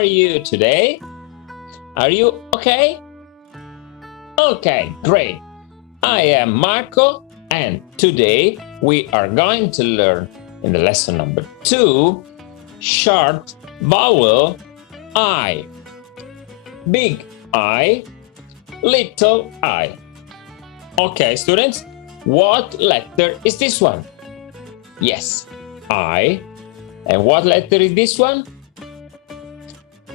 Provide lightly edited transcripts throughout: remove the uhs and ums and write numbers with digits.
are you today? Are you okay? Okay, great. I am Marco, and today we are going to learn in the lesson number 2, short vowel I. Big I, little I. Okay, students, what letter is this one? Yes, I. And what letter is this one?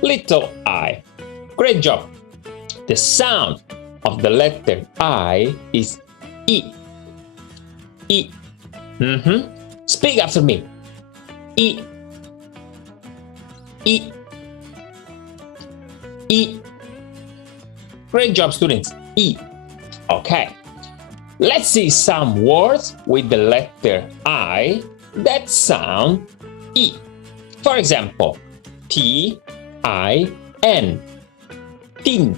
Little I. Great job. The sound of the letter I is E. E. Speak after me. E. E. E. Great job, students. E. Okay. Let's see some words with the letter I that sound E. For example, T-I-N. Tin.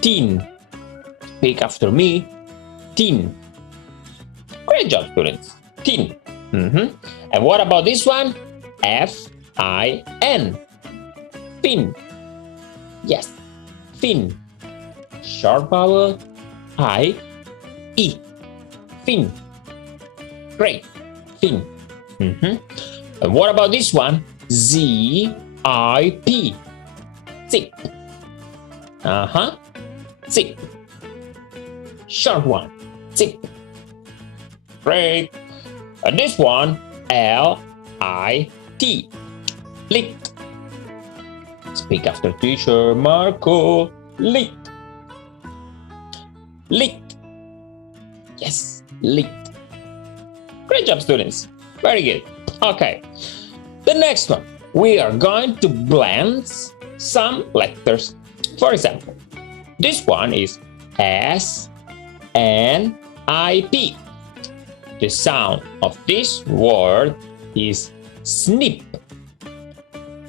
Tin. Speak after me. Tin. Great job, students. Tin. And what about this one? F-I-N. Fin. Yes, fin. Short vowel I, E. Fin. Great. Fin. And what about this one? Z-I-P. Zip. Zip. Short one. Zip. Great. And this one, L-I-T. Lit. Speak after teacher Marco. Lit. Lit. Yes, lit. Great job, students. Very good. Okay. The next one, we are going to blend some letters. For example, this one is S-N-I-P. The sound of this word is snip.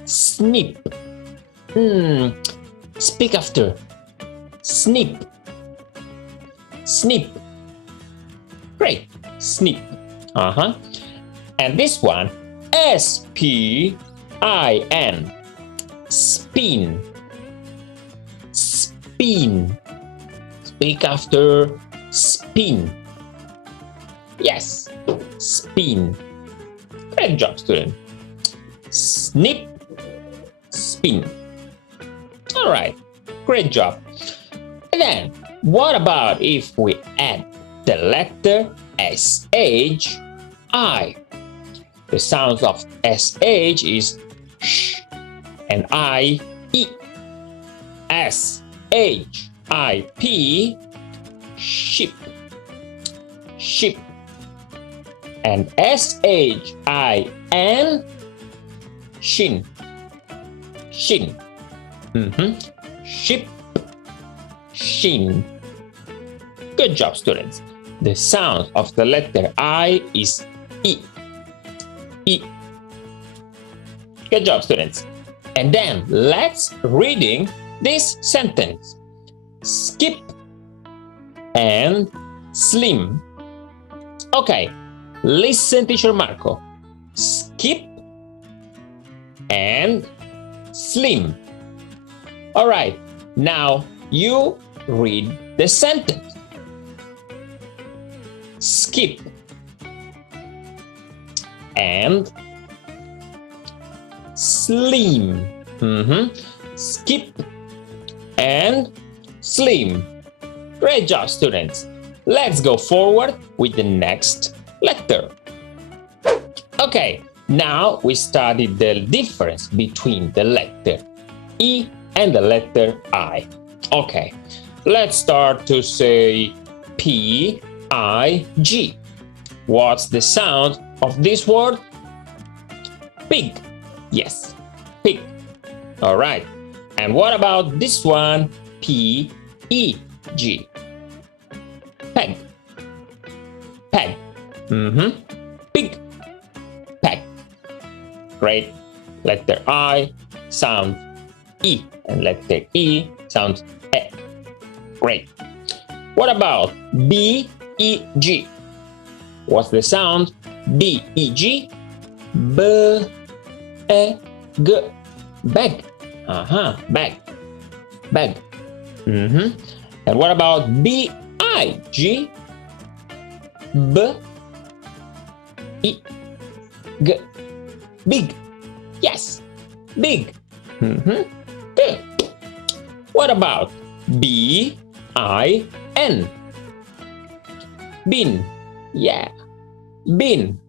Snip. Speak after. Snip. Snip. Great. Snip. And this one, S-P-I-N. Spin. Spin. Speak after. Spin. Yes. Spin. Great job, student. Snip. Spin. All right. Great job. And then, what about if we add the letter S-H-I? The sound of S-H is sh and I-E. S-H-I-P, ship. Ship. And S-H-I-N, shin. Shin. Ship. Shin. Good job, students. The sound of the letter I is E. E. Good job, students. And then let's reading this sentence. Skip and slim. Okay, listen, teacher Marco. Skip and slim. All right, now you read the sentence. Skip and slim. Skip and slim. Great job, students. Let's go forward with the next letter. Okay, now we studied the difference between the letter E and the letter I. Okay, let's start to say P-I-G. What's the sound of this word? Pig. Yes, pig. All right. And what about this one? P-E-G. Peg. Peg. Pig. Peg. Great. Letter I sound E, and letter E sounds E. Great. What about B-E-G? What's the sound? B-E-G. B-E-G. G. Bag. Bag. Bag. And what about B-I-G? B. I. G. Big. Yes. Big. Good. What about B-I-N? Bin. Yeah. Bin.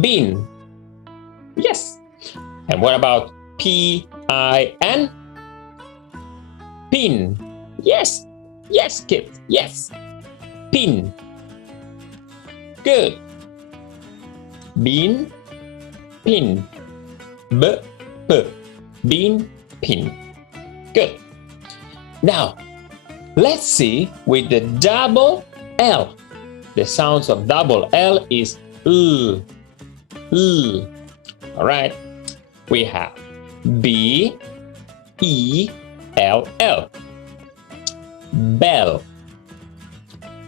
Bin. Yes. And what about P-I-N? Pin. Yes. Yes, kids. Yes. Pin. Good. Bin. Pin. B. P. Bin. Pin. Good. Now, let's see with the double L. The sounds of double L is L. L. All right. We have B-E-L-L. Bell.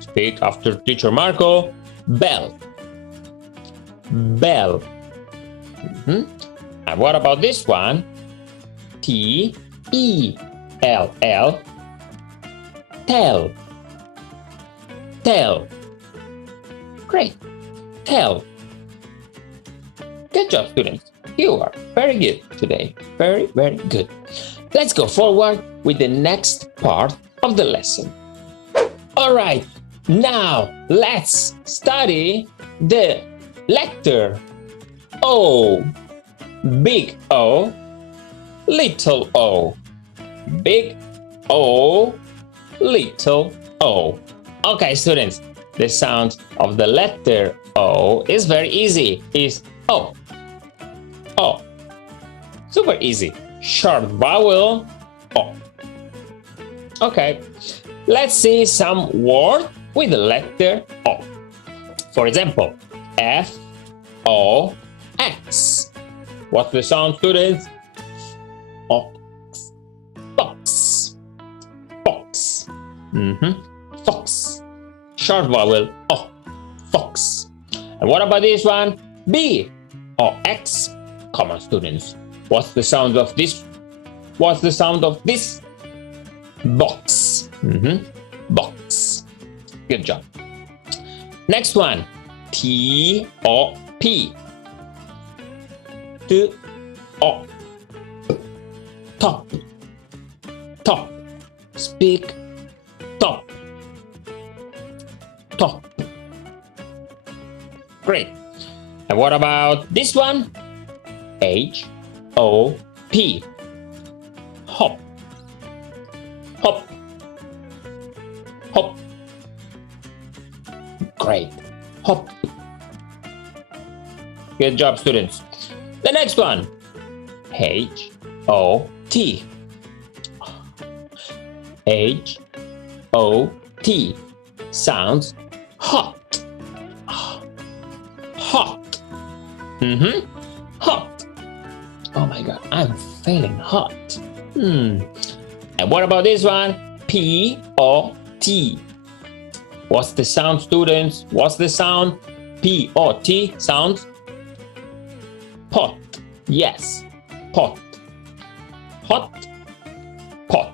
Speak after teacher Marco. Bell. Bell. And what about this one? T-E-L-L. Tell. Tell. Great. Tell. Good job, students. You are very good today. Very, very good. Let's go forward with the next part of the lesson. All right. Now, let's study the letter O. Big O, little o. Big O, little o. Okay, students, the sound of the letter O is very easy. It's O. O. Super easy. Short vowel, O. Okay, let's see some word with the letter O. For example, F-O-X. What's the sound, students? Ox. Fox. Fox. Fox. Short vowel, O. Fox. And what about this one? B-O-X. Come on, students. What's the sound of this? What's the sound of this? Box. Box. Good job. Next one. T-O-P. T-O. Top. Top. Speak. Top. Top. Great. And what about this one? H-O-P. Hop. Hop. Hop. Great. Hop. Good job, students. The next one. H-O-T. H-O-T. Sounds hot. Hot. Hot. Oh my God, I'm feeling hot. And what about this one? P-O-T. What's the sound, students? What's the sound? P-O-T sounds pot. Yes, pot. Hot pot.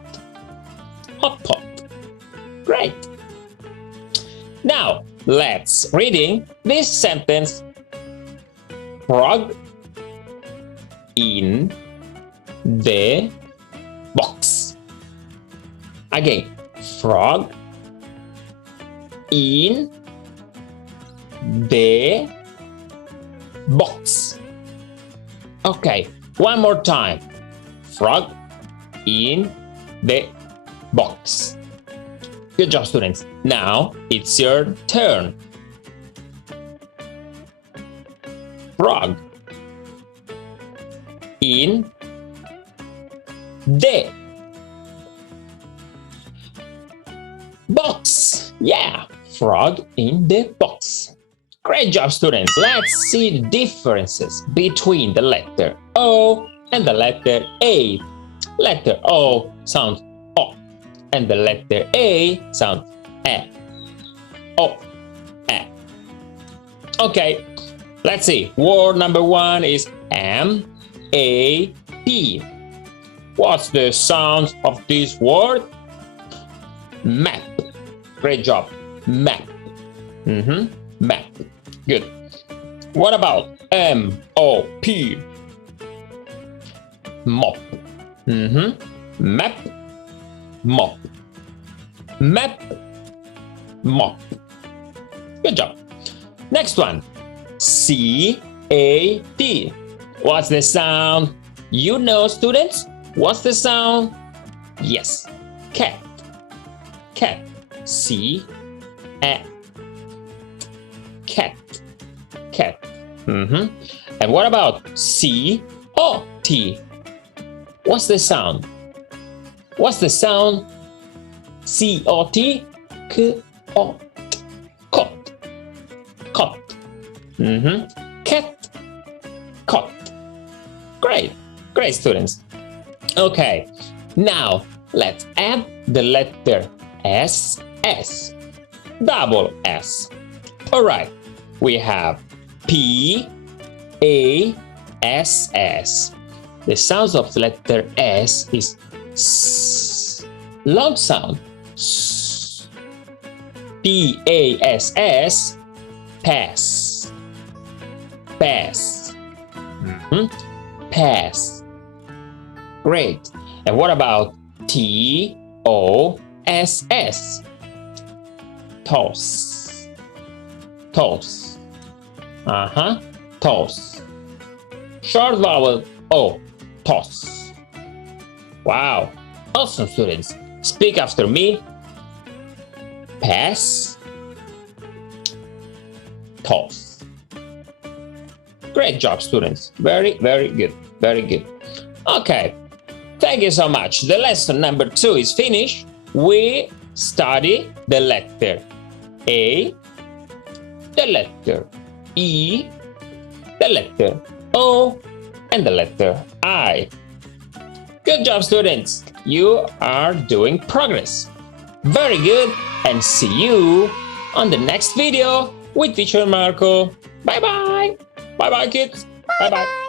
Hot pot. Great. Now, let's reading this sentence. Frog in the box. Again, frog in the box. Okay, one more time. Frog in the box. Good job, students. Now it's your turn. Frog in the box. Yeah, frog in the box. Great job, students. Let's see the differences between the letter O and the letter A. Letter O sounds O, and the letter A sounds E. O, E. Okay, let's see. Word number one is am, C-A-P. What's the sound of this word? Map. Great job. Map. Map. Good. What about M-O-P? Mop. Map. Mop. Map. Mop. Good job. Next one. C-A-T. What's the sound? You know, students? What's the sound? Yes. Cat. Cat. C-A. Cat. Cat. And what about C-O-T? What's the sound? What's the sound? C-O-T. K-O-T. Cot. Cot. Cat. Cot. Great. Great, students. Okay. Now, let's add the letter S. Double S. All right. We have P-A-S-S. The sound of the letter S is S. Long sound. S. P-A-S-S. Pass. Pass. Pass. Great. And what about T-O-S-S? Toss. Toss. Toss. Short vowel O. Toss. Wow. Awesome, students. Speak after me. Pass. Toss. Great job, students. Very, very good. Very good. Okay. Thank you so much. The lesson number 2 is finished. We study the letter A, the letter E, the letter O, and the letter I. Good job, students. You are doing progress. Very good. And see you on the next video with teacher Marco. Bye-bye. Bye-bye, kids. Bye-bye.